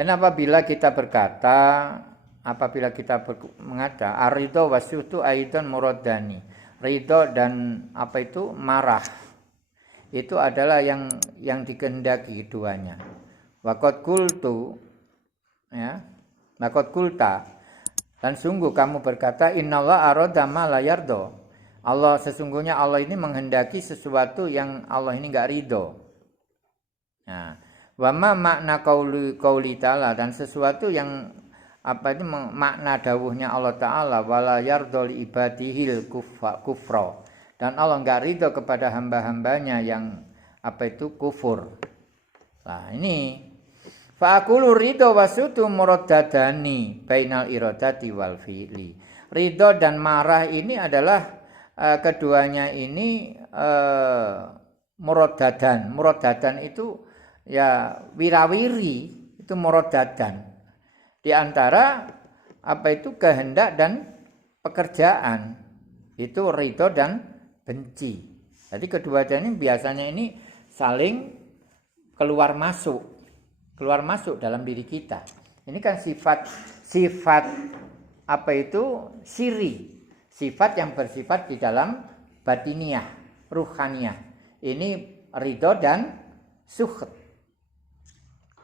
Dan apabila kita mengata arido wasutu aidan muradani, ridho dan marah itu adalah yang dikehendaki keduanya. Waqad qultu, ya, waqad qulta, dan sungguh kamu berkata innallaha arada ma la yardo. Sesungguhnya Allah ini menghendaki sesuatu yang Allah ini enggak ridho. Nah, wa ma makna qauli ta'ala, dan sesuatu yang makna dawuhnya Allah Ta'ala wala yardo li ibadihil kufra, dan Allah enggak ridho kepada hamba-hambanya yang kufur. Nah, ini fa'aqulu ridho wasutu muraddadani bainal iradati wal fi'li. Ridho dan marah ini adalah keduanya ini muraddadan. Muraddadan itu ya wirawiri, itu muraddadan. Di antara kehendak dan pekerjaan itu ridho dan benci. Jadi kedua-duanya ini biasanya ini saling keluar masuk dalam diri kita. Ini kan sifat siri, sifat yang bersifat di dalam batiniah, ruhaniyah. Ini ridho dan sukhut.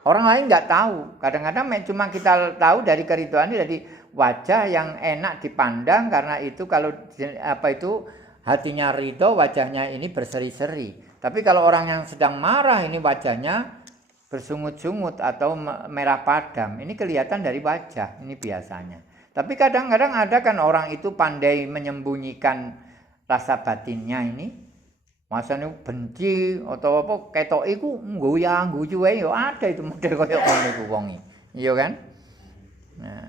Orang lain nggak tahu. Kadang-kadang cuma kita tahu dari keriduan ini, dari wajah yang enak dipandang, karena itu kalau hatinya ridho, wajahnya ini berseri-seri. Tapi kalau orang yang sedang marah ini wajahnya bersungut-sungut atau merah padam. Ini kelihatan dari wajah ini biasanya. Tapi kadang-kadang ada kan orang itu pandai menyembunyikan rasa batinnya ini. Masane benci atau ketok iku nggoyang guyu wae ya ada itu model koyo ngono iku wong iki. Iya kan? Nah.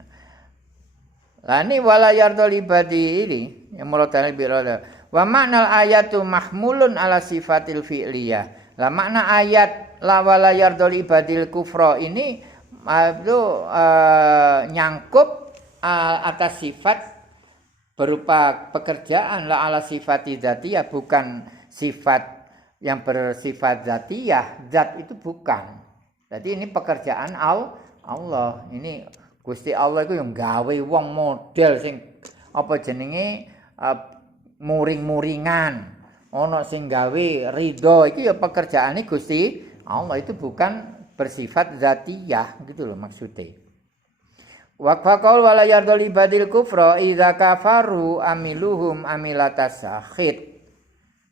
Lah ini wala yardul ibadi ini yang muradana birada. Wa ma'nal ayatu mahmulun ala sifatil fi'liyah. Lah makna ayat la wala yardul ibadil kufra ini itu nyangkup atas sifat berupa pekerjaan, la ala sifati dzatiyah, bukan sifat yang bersifat dzatiyah. Zat itu bukan. Jadi ini pekerjaan Allah. Ini Gusti Allah itu yang gawe wong model sing muring-muringan. Ono sing gawe ridho, itu ya pekerjaane Gusti Allah, itu bukan bersifat dzatiyah gitu loh maksudnya. Wa qaul wala yardul ibadil kufra idza kafaru amiluhum amilatas sakhit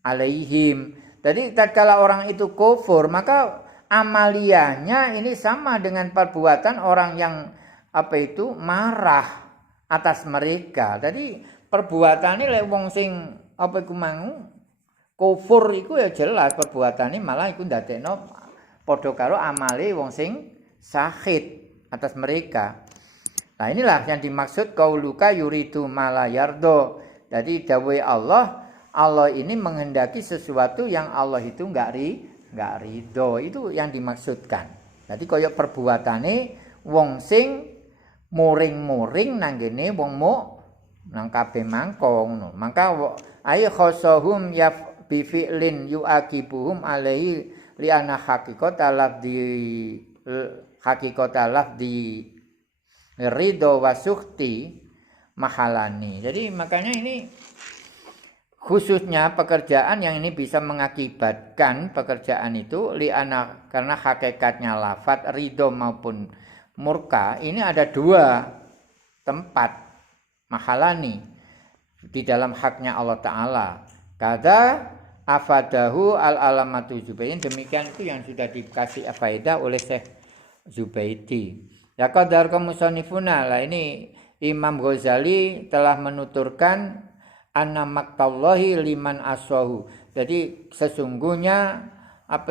alaihim. Jadi tatkala orang itu kufur, maka amaliyahnya ini sama dengan perbuatan orang yang marah atas mereka. Jadi perbuatane lek wong sing kufur iku ya jelas perbuatane malah iku ndadekno padha karo amale wong sing sakhit atas mereka. Nah, inilah yang dimaksud qauluka yuridu mala yardo. Jadi dawuhe Allah ini menghendaki sesuatu yang Allah itu enggak ridho. Itu yang dimaksudkan. Jadi kaya perbuatane wong sing muring-muring nang ngene wong nang kabeh mangkong no. Maka ay khosahum ya bi fi'lin yu'aqibuhum alaihi li anna haqiqata lafdi ridho wa sukhti mahalani. Jadi makanya ini khususnya pekerjaan yang ini bisa mengakibatkan pekerjaan itu li'ana, karena hakikatnya lafat ridho maupun murka ini ada dua tempat mahalani di dalam haknya Allah Ta'ala. Kada afadahu al-alamatu Zubaidin. Demikian itu yang sudah dikasih faedah oleh Syekh Zubaidi. Ya qadar musannifuna, lah ini Imam Ghazali telah menuturkan anna maktallahi liman aswahu. Jadi sesungguhnya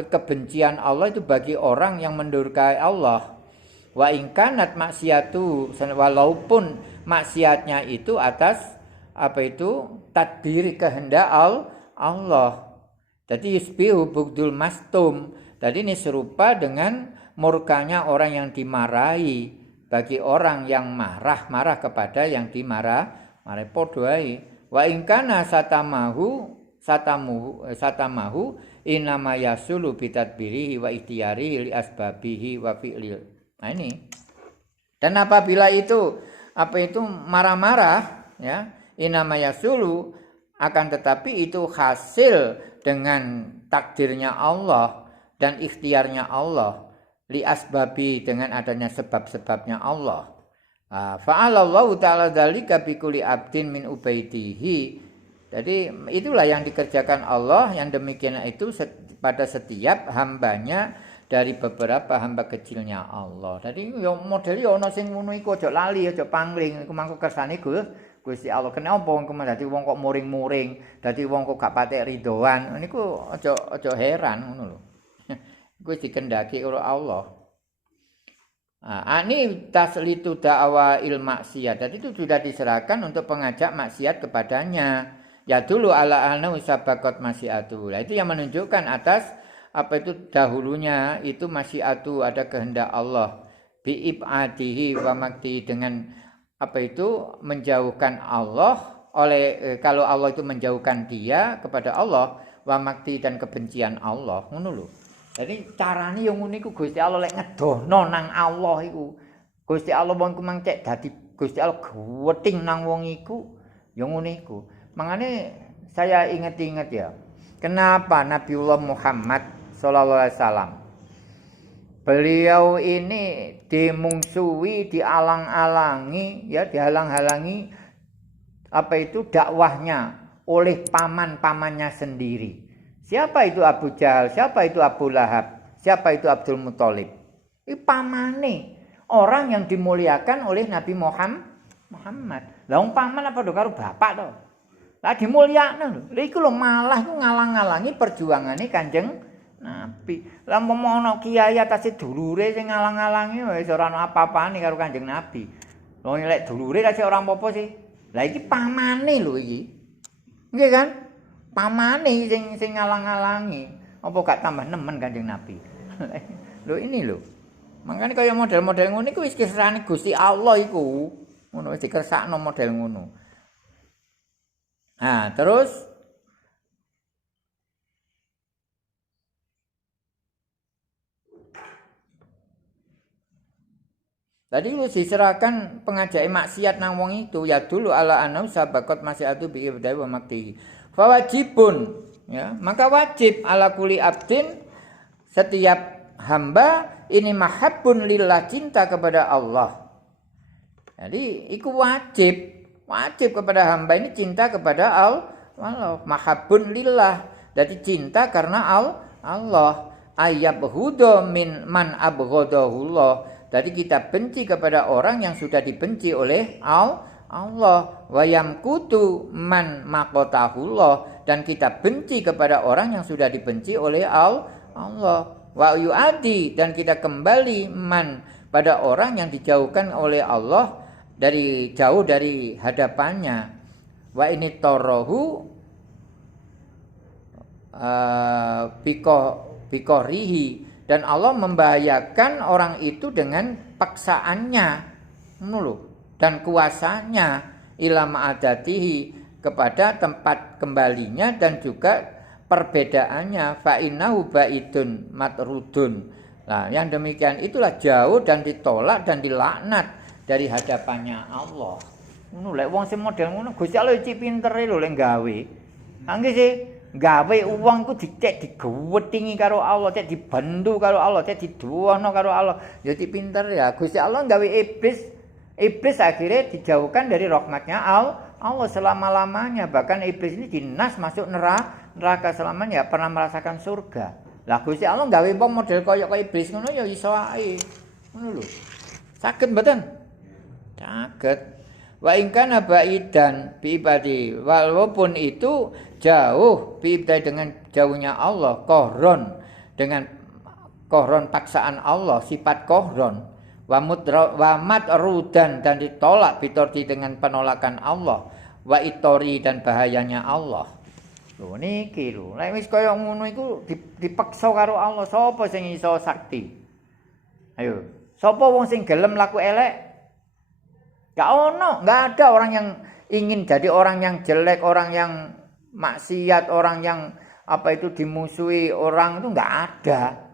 kebencian Allah itu bagi orang yang mendurkai Allah. Wa in kanat maksiatu, walaupun maksiatnya itu atas tadbir kehendak Allah. Jadi yusbihu bugdul mastum. Jadi ini serupa dengan murkanya orang yang dimarahi bagi orang yang marah kepada yang dimarah padha ae. Wa in kana satamahu inama yasulu bitadbirihi wa ikhtiyarihi li asbabihi wa fi'li Nah ini. Dan apabila itu marah-marah, ya, inama yasulu, akan tetapi itu hasil dengan takdirnya Allah dan ikhtiarnya Allah, li asbabi, dengan adanya sebab-sebabnya Allah. Fa'alallahu ta'ala dzalika bi kulli abdin min ubaidihi. Jadi itulah yang dikerjakan Allah, yang demikian itu pada setiap hambanya dari beberapa hamba kecilnya Allah. Jadi yo model ana sing ngono iku aja lali, aja pangling, iku mangko kersane Gusti Allah. Kenapa wong dadi wong kok muring-muring, dadi wong kok gak patek ridhoan. Niku aja heran ngono lho. Iku dikendaki oleh Allah. Ini taslitu da'wa il maksiat. Jadi itu sudah diserahkan untuk pengajak maksiat kepadanya. Ya dulu ala anau sabaqat masyiatu. Nah, itu yang menunjukkan atas dahulunya itu masyiatu, ada kehendak Allah. Bi ibadihi wa makti, dengan menjauhkan Allah kalau Allah itu menjauhkan dia kepada Allah, wa makti, dan kebencian Allah. Ngono lho. Jadi carane yang ngono iku Gusti Allah lek ngedohno nang Allah iku. Gusti Allah wong ku mang cek dadi Gusti Allah gweting nang wong iku ya ngono iku. Mangane saya inget-inget ya. Kenapa Nabiullah Muhammad sallallahu alaihi wasallam beliau ini dimungsuhi, dialang-alangi, ya dihalang-halangi dakwahnya oleh paman-pamannya sendiri. Siapa itu Abu Jahal? Siapa itu Abu Lahab? Siapa itu Abdul Muthalib? Ini pamane, orang yang dimuliakan oleh Nabi Muhammad. Lah wong paman apa do karo bapak to? Lah dimulyakno lho. Lha iku lho malah ngalang-alangi perjuangane Kanjeng Nabi. Lah momono kiai atase dulure sing ngalang-alangi wis ora ana apa-apane karo Kanjeng Nabi. Lho lek dulure ra ora apa-apa sih. Lah iki pamane lho iki. Nggih kan? Pamane sing ngalang-alangi, apa gak tambah nemen Kanjeng Nabi. Lho ini lho. Makane kaya model-model ngono iku wis kersane Gusti Allah iku. Ngono wis dikersakno model ngono. Nah, terus tadi diserahkan pengajak maksiat nang wong itu, ya dulu ala anau sabaqat masyiatu bi ibdai wa makti. Fawajibun, ya, maka wajib ala kuli abdin, setiap hamba ini mahabbun lillah, cinta kepada Allah. Jadi iku wajib kepada hamba ini cinta kepada Allah, mahabbun lillah, jadi cinta karena Allah. Ayyabhudu min man abghadahullah. Jadi kita benci kepada orang yang sudah dibenci oleh Allah. Wayam kutu man maqatahullah, dan kita benci kepada orang yang sudah dibenci oleh Allah. Wa yu'adi, dan kita kembali man pada orang yang dijauhkan oleh Allah jauh dari hadapannya. Wa ini torohu bikorihi, dan Allah membahayakan orang itu dengan paksaannya dan kuasanya, ila ma'adatihi, kepada tempat kembalinya dan juga perbedaannya. Fa innahu ba'idun matrudun. Nah, yang demikian itulah jauh dan ditolak dan dilaknat dari hadapannya Allah. Ngono lek wong sing model ngono Gusti Allah iki pintere lho lek gawe. Nggih sih, gawe uang ku dicek digwetingi karo Allah, cek dibantu karo Allah, cek diduwono karo Allah. Ya pinter ya. Gusti Allah gawe iblis akhirnya dijauhkan dari rahmatnya Allah selama-lamanya. Bahkan iblis ini dinas masuk neraka selamanya, pernah merasakan surga. Lah Gusti Allah gawe model kaya iblis ngono ya iso ae. Ngono lho. Saged mboten? Saged. Wa in kana baidan bi ibadi, walaupun itu jauh bi ibadi, dengan jauhnya Allah, kohron, dengan kohron paksaan Allah, sifat kohron. Wa madrudan, dan ditolak bitorti, dengan penolakan Allah. Wa itori, dan bahayanya Allah. Lho niki lho, nek wis kaya ngono iku dipaksa karo Allah, sapa sing iso sakti? Ayo, sapa wong sing gelem laku elek? Gak ono, gak ada orang yang ingin jadi orang yang jelek, orang yang maksiat, orang yang dimusuhi orang, itu gak ada.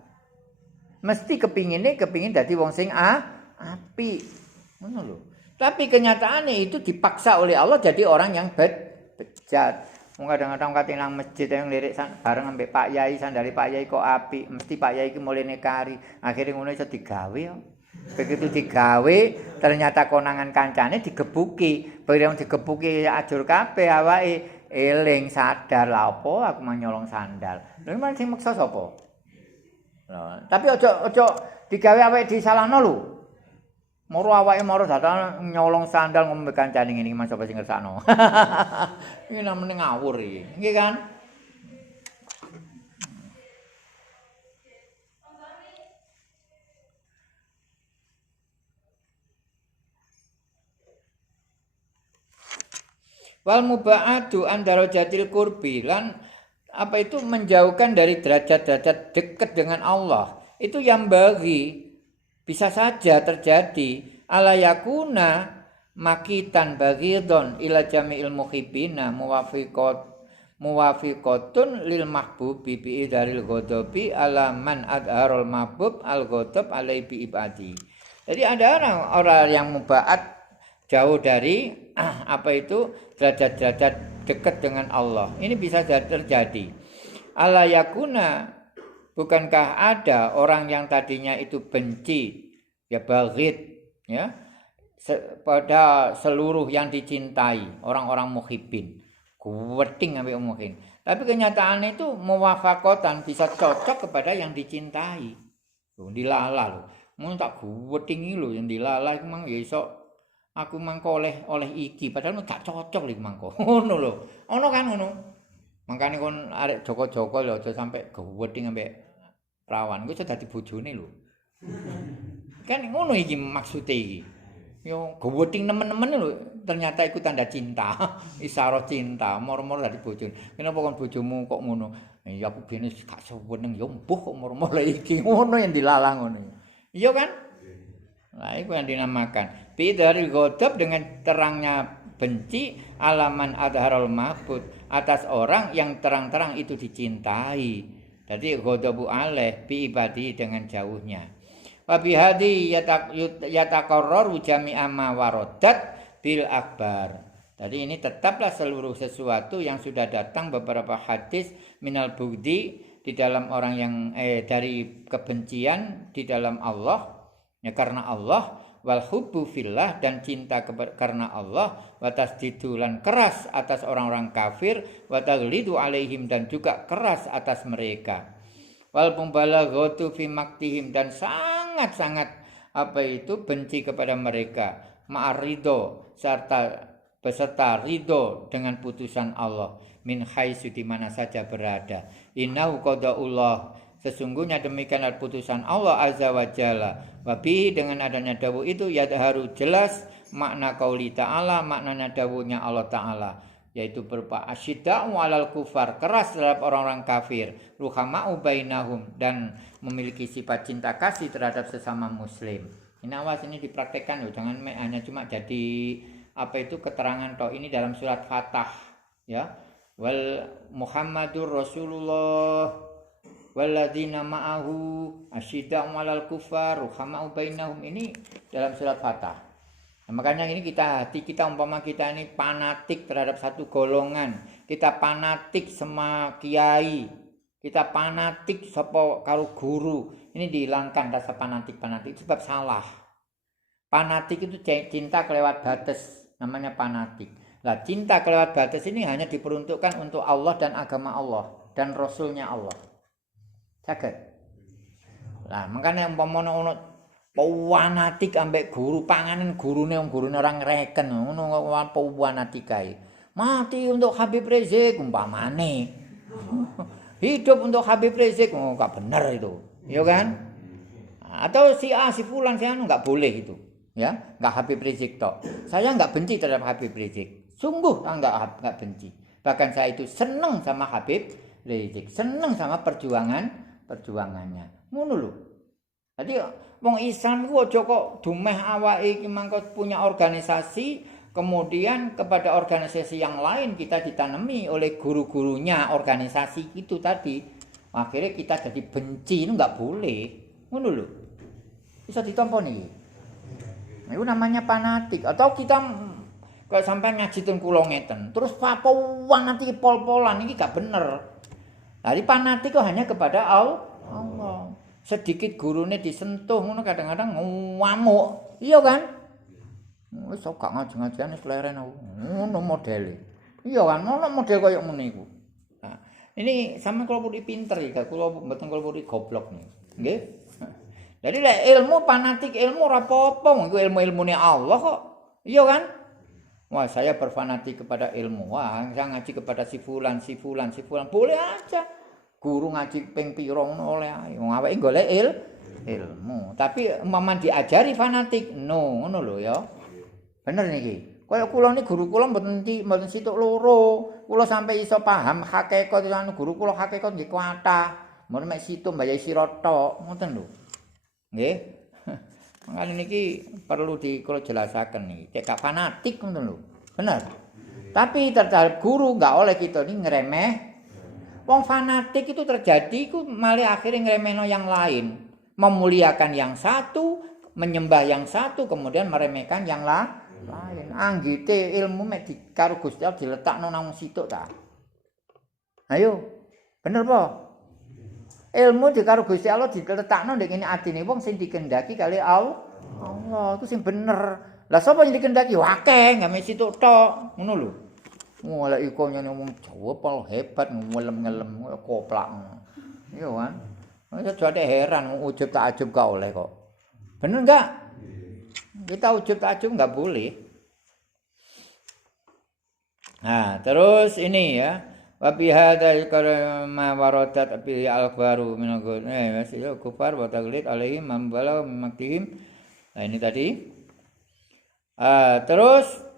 Mesti kepingin dadi wong sing apik. Ngono lho. Tapi kenyataannya itu dipaksa oleh Allah jadi orang yang bejat. Kadang-kadang kate nang masjid yang lirik bareng ambek Pak Yai, sandali Pak Yai kok apik, mesti Pak Yai iki mulene kari. Akhire ngono iso digawe yo. Begitu digawe ternyata konangan kancane digebuki. Bareng digebuki ajur kabeh awake eling sadar lha apa aku mau nyolong sandal. Lha men sing meksa sapa? Tapi ojo digawe awake disalahno lho. Moro awake moro datang nyolong sandal ngombe kancane ngene iki Mas sapa sing ngersakno. Iki namanya ngawur iki. Nggih kan? Wal muba'adu an darajatil qurbi lan apa itu menjauhkan dari derajat-derajat dekat dengan Allah. Itu yang bagi bisa saja terjadi ala yakuna makitan baghidon ila jami'il muhibbina muwafiqatun lil mahbubi bi daril ghadabi ala man adharul mahbub al ghadab alai bi ibadi. Jadi ada orang yang muba'at jauh dari apa itu derajat-derajat dekat dengan Allah. Ini bisa terjadi. Ala yakuna, bukankah ada orang yang tadinya itu benci, ya baghid, ya, pada seluruh yang dicintai, orang-orang muhibbin. Kuweting ambek muhin. Tapi kenyataannya itu muwafaqatan bisa cocok kepada yang dicintai. Dilala lho. Mun tak guwetingi lho yang dilala iku mang ya iso aku mangko oleh iki padahal gak cocok lho mangko. Ngono lho. Ono kan ngono. Mangkane kon arek Joko-Joko lho aja sampe guweting ambek perawan. Iku iso dadi bojone lho. Kan ngono iki maksude iki. Yo guweting nemen-nemen lho ternyata iku tanda cinta, isyarat cinta, moro-moro dadi bojone. Kenapa kon bojomu kok ngono? Ya aku bene gak seneng ya mbuh kok moro-moro iki ngono yang dilalang ngono. Iya kan? Nah, itu yang dinamakan bidari ghadab dengan terangnya benci alaman adharul mahbud atas orang yang terang-terang itu dicintai. Jadi ghadabu alaih bi ibadi dengan jauhnya. Wa bihadi yataqarraru jami'a ma waradat bil akbar. Jadi ini tetaplah seluruh sesuatu yang sudah datang beberapa hadis minal bugdi di dalam orang yang dari kebencian di dalam Allah ya karena Allah wal hubbu fillah dan cinta karena Allah wa tasdidulan keras atas orang-orang kafir wa taghlidu alaihim dan juga keras atas mereka wal mubalaghatu fi maktihim dan sangat-sangat apa itu benci kepada mereka ma'arido serta beserta ridho dengan putusan Allah min haitsu di mana saja berada. Innahu qadaullah sesungguhnya demikianlah putusan Allah azza wa jalla. Wa bihi dengan adanya dawuh itu yadharu jelas makna qauli ta'ala maknanya dawuhnya Allah taala yaitu berupa asyidda'u 'alal kufar keras terhadap orang-orang kafir ruhama'u bainahum dan memiliki sifat cinta kasih terhadap sesama muslim. Ini awas ini dipraktekkan loh jangan hanya cuma jadi apa itu keterangan toh ini dalam surat Fatah ya wal Muhammadur Rasulullah walladzina ma'ahu asyidda'u 'alal kufar ruhama'u bainahum ini dalam surat Fatah. Nah, makanya ini kita umpama kita ini fanatik terhadap satu golongan, kita fanatik sama kiai, kita fanatik sapa karo guru. Ini dihilangkan rasa fanatik sebab salah. Fanatik itu cinta kelewat batas. Namanya fanatik. Nah, cinta kelewat batas ini hanya diperuntukkan untuk Allah dan agama Allah dan Rasulnya Allah. Saged. Nah, makanya umpama ono fanatik ambek guru, panganan gurune orang ngreken, ngono fanatik kae. Mati untuk Habib Rizik umpamane. Hidup untuk Habib Rizik, gak bener itu. Ya kan? Atau si A, si fulan, si anu enggak boleh itu. Ya, enggak Habib Rizik tok. Saya enggak benci terhadap Habib Rizik. Sungguh enggak benci. Bahkan saya itu seneng sama Habib Rizik, seneng sama perjuangannya. Ngono lho. Jadi wong Islam iku aja kok dumeh awake iki mangko punya organisasi, kemudian kepada organisasi yang lain kita ditanami oleh guru-gurunya organisasi itu tadi. Akhirnya kita jadi benci, itu enggak boleh. Ngono lho. Bisa ditampa niki. Nah, itu namanya fanatik. Atau kita kalau sampai ngaji teng kula ngeten, terus papowan nanti pol-polan ini gak bener. Jadi fanatik kok hanya kepada Allah. Sedikit gurune disentuh ngono kadang-kadang ngamuk. Iya kan? Wis kok gak ngaji-ngajian wis leren aku. Ngono modele. Iya kan, ono model koyo ngono iku. Nah, ini sampe kula putih pinter ya, kula mboten kula putih goblok nih. Nggih. Jadi lek ilmu fanatik ilmu ora apa-apa, iku ilmu-ilmune Allah kok. Iya kan? Wah, saya berfanatik kepada ilmu. Wah, saya ngaji kepada si fulan. Boleh aja. Guru ngaji ping pira ngono oleh ae. Wong awake golek ilmu. Tapi umpama diajari fanatik, no, ngono lho ya. Bener niki. Kaya kula niki guru kula mboten situk loro. Kula sampai iso paham hakikat anu guru kula hakikat nggih kuatah. Mun mek situ mbayai sira tok, ngoten lho. Nggih. Makanya niki perlu kula jelasaken niki. Cek fanatik ngoten lho. Bener. Tapi terhadap guru enggak oleh kita ini ngeremeh. Wong fanatik itu terjadi iku malah akhirnya ngremehno yang lain. Memuliakan yang satu, menyembah yang satu, kemudian meremehkan yang lain. Anggite ilmu mek karo Gusti Allah diletakno nang situ ta. Ayo. Bener po? Ilmu di karo Gusti Allah diletakno ndek kene atine wong sing dikendaki kali Allah. Itu sing bener. Lah sapa sing dikendaki? Akeh, gak mek situ tok. Ngono lho. Mulai iku ngomong Jawa pol hebat ngelem-ngelem koplak. Iya kan? Saya jadi heran ujub takjub gak oleh kok. Bener enggak? Kita ujub takjub enggak boleh. Nah, terus ini ya. Wa bi hadzal karama waradat bi al-baru min masih kufar wa taglid alaihim mambala maktihim. Nah, ini tadi. Terus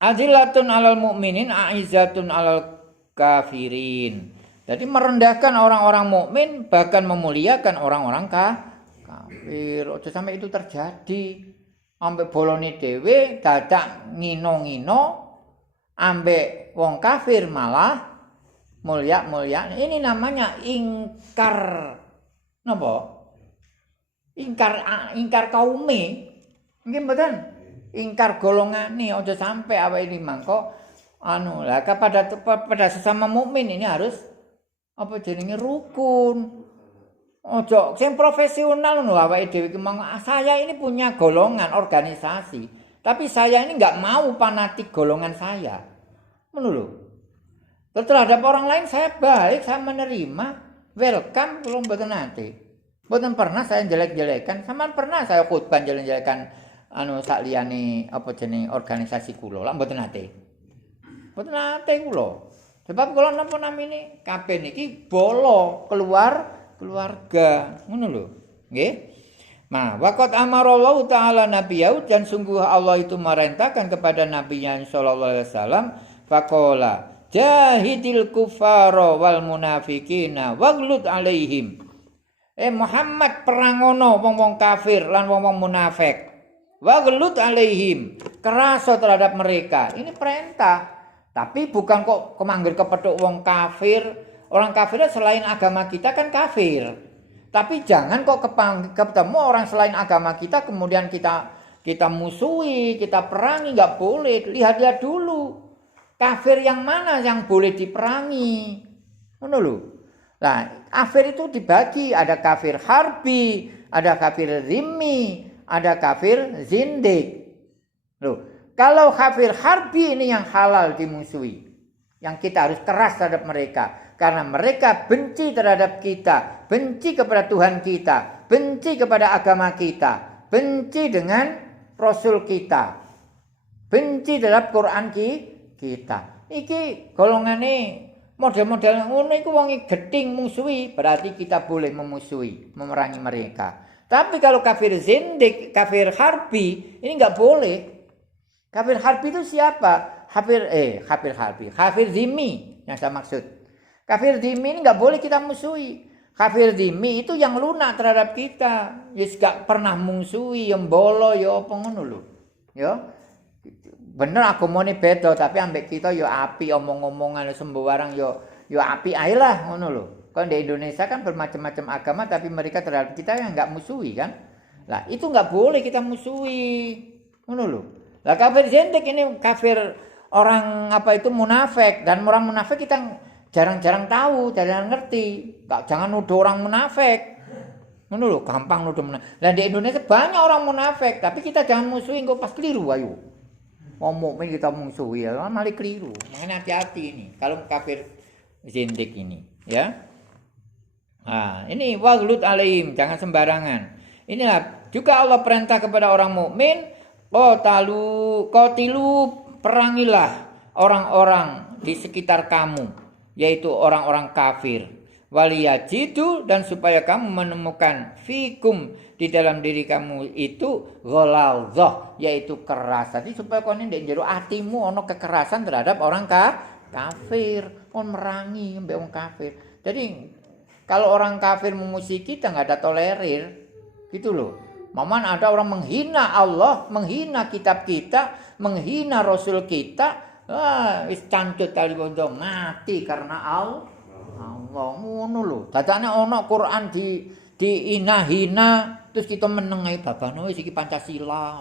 Azilatun alal mu'minin, a'izzatun alal kafirin. Jadi merendahkan orang-orang mukmin, bahkan memuliakan orang-orang kafir. Ojo sampai itu terjadi. Ambek bolone dhewe dadak ngino-ngino, ambek wong kafir malah mulya-mulya. Ini namanya ingkar. Napa? Ingkar kaume. Nggih mboten? Ingkar golongane aja sampai awake ini mangko lah pada sesama mukmin ini harus apa jenenge rukun. Ojo sing profesional ngono awake dhewe iki saya ini punya golongan organisasi, tapi saya ini enggak mau fanatik golongan saya. Ngono lho. Terhadap orang lain saya baik, saya menerima, welcome kula mboten nate. Mboten pernah saya jelek-jelekan, sampean pernah saya khutbah jelek-jelekan sak liyane apa jenenge organisasi kula lak mboten nate. Mboten nate kula. Sebab kula napa namine kabeh niki bolo keluarga. Ngono lho. Nggih. Nah, waqat amarallahu taala nabiyahu dan sungguh Allah itu merintahkan kepada nabinya sallallahu alaihi wasallam faqala jahidil kuffara wal munafiqina waghlud alaihim. Muhammad perangono wong-wong kafir lan wong-wong munafik. Waghlud alaihim, kerasa terhadap mereka. Ini perintah. Tapi bukan kok kemanggil kepethuk wong kafir. Orang kafir selain agama kita kan kafir. Tapi jangan kok ketemu orang selain agama kita kemudian kita musuhi, kita perangi, nggak boleh. Lihat-lihat dulu. Kafir yang mana yang boleh diperangi? Ngono lho. Nah, kafir itu dibagi, ada kafir harbi, ada kafir zimmi, ada kafir zindik. Loh, kalau kafir harbi ini yang halal dimusuhi. Yang kita harus keras terhadap mereka. Karena mereka benci terhadap kita. Benci kepada Tuhan kita. Benci kepada agama kita. Benci dengan Rasul kita. Benci terhadap Quran kita. Iki golongane model-model ngono iku wong gedhing musuhi. Berarti kita boleh memusuhi. Memerangi mereka. Tapi kalau kafir zindik, kafir harbi, ini enggak boleh. Kafir harbi itu siapa? Kafir harbi. Kafir zimmi yang saya maksud. Kafir zimmi ini enggak boleh kita musuhi. Kafir zimmi itu yang lunak terhadap kita. Yes, gak pernah musuhi, yang bolo, ya apa ngono lho. Ya. Bener agamane beda, tapi ambek kita ya api omong-omongan sembarang ya api ae lah ngono lho. Kalau di Indonesia kan bermacam-macam agama tapi mereka terhadap kita yang nggak musuhi kan. Lah itu nggak boleh kita musuhi. Ngono lho. Lah kafir zindik ini kafir orang apa itu munafik, dan orang munafik kita jarang-jarang tahu, jarang ngerti. Jangan nuduh orang munafik. Ngono lho, gampang nuduh munafik. Lah di Indonesia banyak orang munafik, tapi kita jangan musuhin kok pas keliru ayo. Ngomong kita musuhi ya, malah keliru. Makanya hati-hati ini kalau kafir zindik ini, ya. Nah, ini waghlud alaihim, jangan sembarangan. Inilah juga Allah perintah kepada orang mukmin, qatilu perangilah orang-orang di sekitar kamu, yaitu orang-orang kafir. Waliyajidu, dan supaya kamu menemukan fikum di dalam diri kamu itu ghalazah, yaitu keras. Jadi supaya kau ini ndek jero atimu ono kekerasan terhadap orang kafir, kon merangi mbek wong kafir. Jadi kalau orang kafir memusuhi kita nggak ada tolerir, gitu loh. Maman ada orang menghina Allah, menghina kitab kita, menghina Rasul kita, wis cancut tali bondo mati karena Allah ngono lho. Dadane ana Quran dihina terus kita meneng ae babane wis iki Pancasila.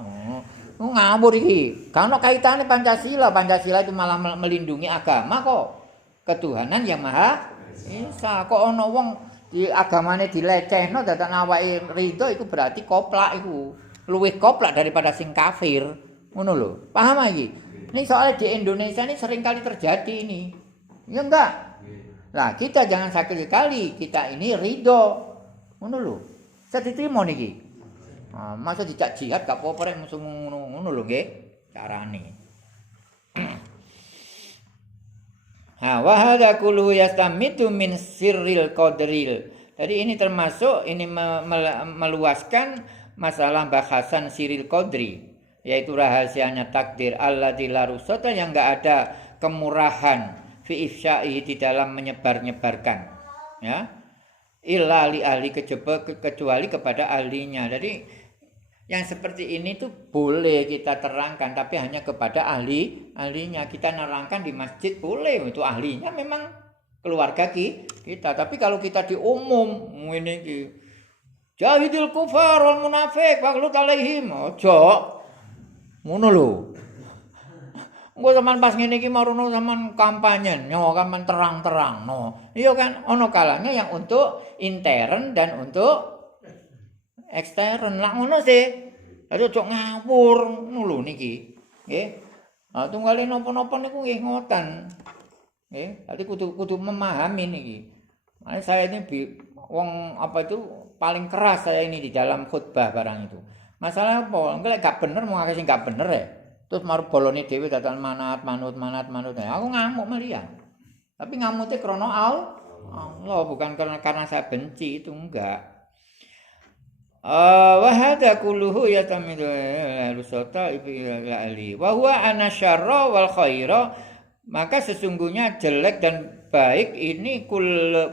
Ngawur iki. Gak ono kaitane Pancasila. Pancasila itu malah melindungi agama kok. Ketuhanan yang Maha Esa. Kok ana wong di agamane dilecehno dadane awake rido iku berarti koplak iku. Luwih koplak daripada sing kafir. Ngono lho. Paham iki? Ini soalnya di Indonesia ini sering kali terjadi ini. Ya enggak? Nah, kita jangan sakit sekali, kita ini ridho. Ngono lho. Saya diterima niki. Nah, masa dijak jihad gak apa-apa rek musuh ngono lho nggih carane. Ha wa hadza kullu yastamitu min sirril qadril. Jadi ini termasuk ini meluaskan masalah bahasan sirril qadri, yaitu rahasianya takdir alladzi la rusata, yang enggak ada kemurahan fi ifsya'i di dalam menyebar-nyebarkan, ya, illa li ahli, kecuali kepada ahlinya. Jadi yang seperti ini tuh boleh kita terangkan, tapi hanya kepada ahlinya. Kita nerangkan di masjid boleh, itu ahlinya memang keluarga kita. Tapi kalau kita di umum ini jahidil kufar wal munafik waghlud alaihim, ojo ngono lho. Engko zaman pas ngene iki marono zaman kampanye, kampanye terang-terang, iya kan, ono kalanya yang untuk intern dan untuk ekstern. Lah ngono sih. Dadi ojo ngawur ngono lho niki. Nggih. Nah, tunggale napa-napa niku nggih ngoten. Nggih, dadi kudu memahami niki. Makanya saya ini wong apa itu paling keras saya ini di dalam khutbah barang itu. Masalah apa? Engko lek gak bener mau akeh sing gak bener ya. Terus maru bolone dhewe dadan manut. Aku ngamuk melian. Tapi ngamuknya krono Allah, bukan karena saya benci, itu enggak. Wa hadza kulluhu yatamidu lusata ibili wa huwa anasyarra wal khaira, maka sesungguhnya jelek dan baik ini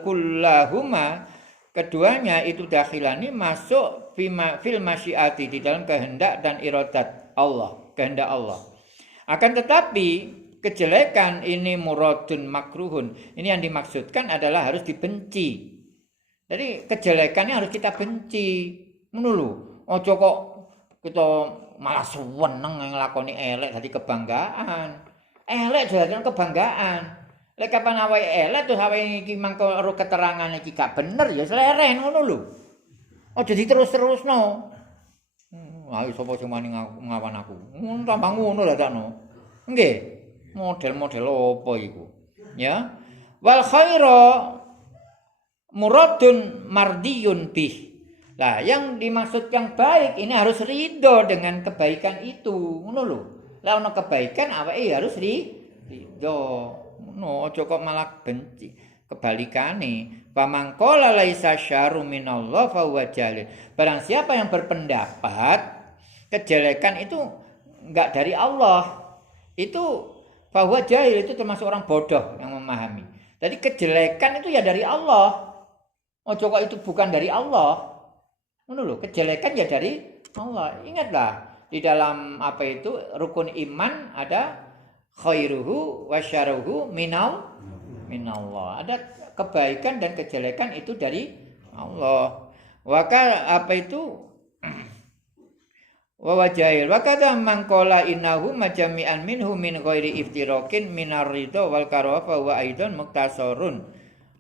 kullahuma, keduanya itu dakhilani masuk fil masyiati, di dalam kehendak dan iradat Allah, kehendak Allah. Akan tetapi kejelekan ini muradun makruhun. Ini yang dimaksudkan adalah harus dibenci. Jadi kejelekannya harus kita benci. Ngono lho. Aja kok kita malah seneng nglakoni elek dadi kebanggaan. Elek dadi kebanggaan. Lek kapan awake elek terus awake iki mangko keterangan iki gak bener ya sleren ngono lho. Aja diterus-terusno. Ayo sapa sing wani ngawan aku. Tambah ngono dadakno. Nggih. Model-model apa iku? Ya. Wal khaira muradun mardiyun bih. Lah, yang dimaksud yang baik ini harus ridho dengan kebaikan itu. Ngono lho. Lah ono kebaikan awake harus ridho. Ngono, aja kok malah benci. Kebalikane, pamangqala laisa syarru minallah fa huwa jalil. Barang siapa yang berpendapat kejelekan itu enggak dari Allah, itu bahwa jahil, itu termasuk orang bodoh yang memahami. Jadi kejelekan itu ya dari Allah. Ojo kok itu bukan dari Allah. Ngono lho, kejelekan ya dari Allah. Ingatlah di dalam apa itu rukun iman ada khairuhu wa syarruhu minallah. Ada kebaikan dan kejelekan itu dari Allah. Waka apa itu? Wa wajahil wa kadza man qala innahu majami'an minhu min ghairi iftirakin minar ridha wal karaha fa huwa aidan muktasarun.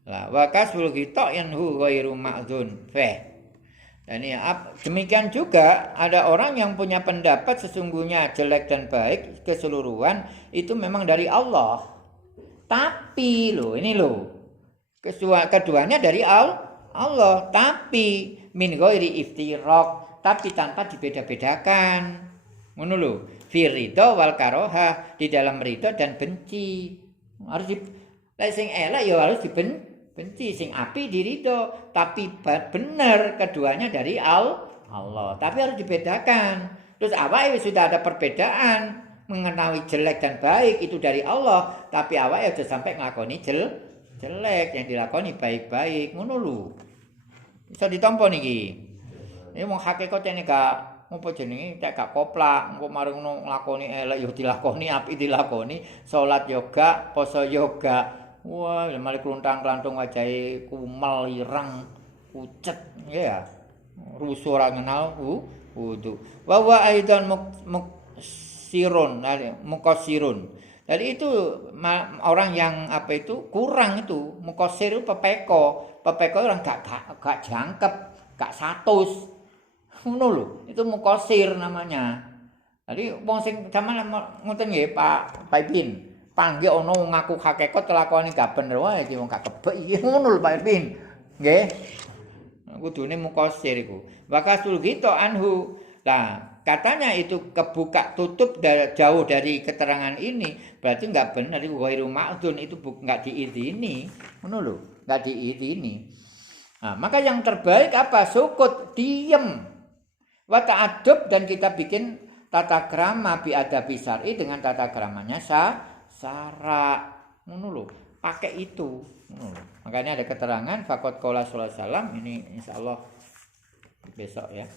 Lah wa kasul ghita yanhu ghairu ma'dzun. Dan ya, demikian juga ada orang yang punya pendapat sesungguhnya jelek dan baik keseluruhan itu memang dari Allah. Tapi ini keduanya dari Allah, tapi min ghairi iftirak, tapi tanpa dibeda-bedakan. Ngono lho, fi ridha wal karaha, di dalam ridha dan benci. Harus sing elek ya harus dibenci, sing apik di ridha, tapi benar keduanya dari Allah. Tapi harus dibedakan. Terus awake sudah ada perbedaan mengetahui jelek dan baik itu dari Allah, tapi awake sudah sampai nglakoni jelek yang dilakoni baik-baik. Ngono lho. Iso ditampa niki. Ini mau hakikatnya gak apa jenenge gak koplak, engko mari ngono nglakoni elek ya dilakoni, apik dilakoni, salat yoga, poso yoga. Wah, malah kluntang-klantung wajahe kumel ireng, pucet ya. Rusuh ora kenal wudu. Wa wa aidan mukasirun. Jadi itu orang yang apa itu kurang itu, mukasir itu pepeko orang gak jangkep, gak 100. Ngono lho, itu mukasir namanya. Jadi wong sing sampean ngoten nggih Pak Ipin, panggih ana ngaku hakikat lakone gak bener wae iki wong gak kebek iki ngono lho Pak Ipin. Nggih. Kudune mukasir iku. Wakasul gitu anhu. Nah, katanya itu kebuka tutup jauh dari keterangan ini, berarti enggak benar itu ghairu ma'dzun, itu enggak diizini. Ngono lho, enggak diizini. Nah, maka yang terbaik apa? Sukut, diem. Wa ta'addub, dan kita bikin tata krama bi adabi syar'i dengan tata kramanya syara. Ngono lho, pakai itu. Makanya ada keterangan faqad qala sallallahu alaihi wasallam, ini insyaallah besok ya.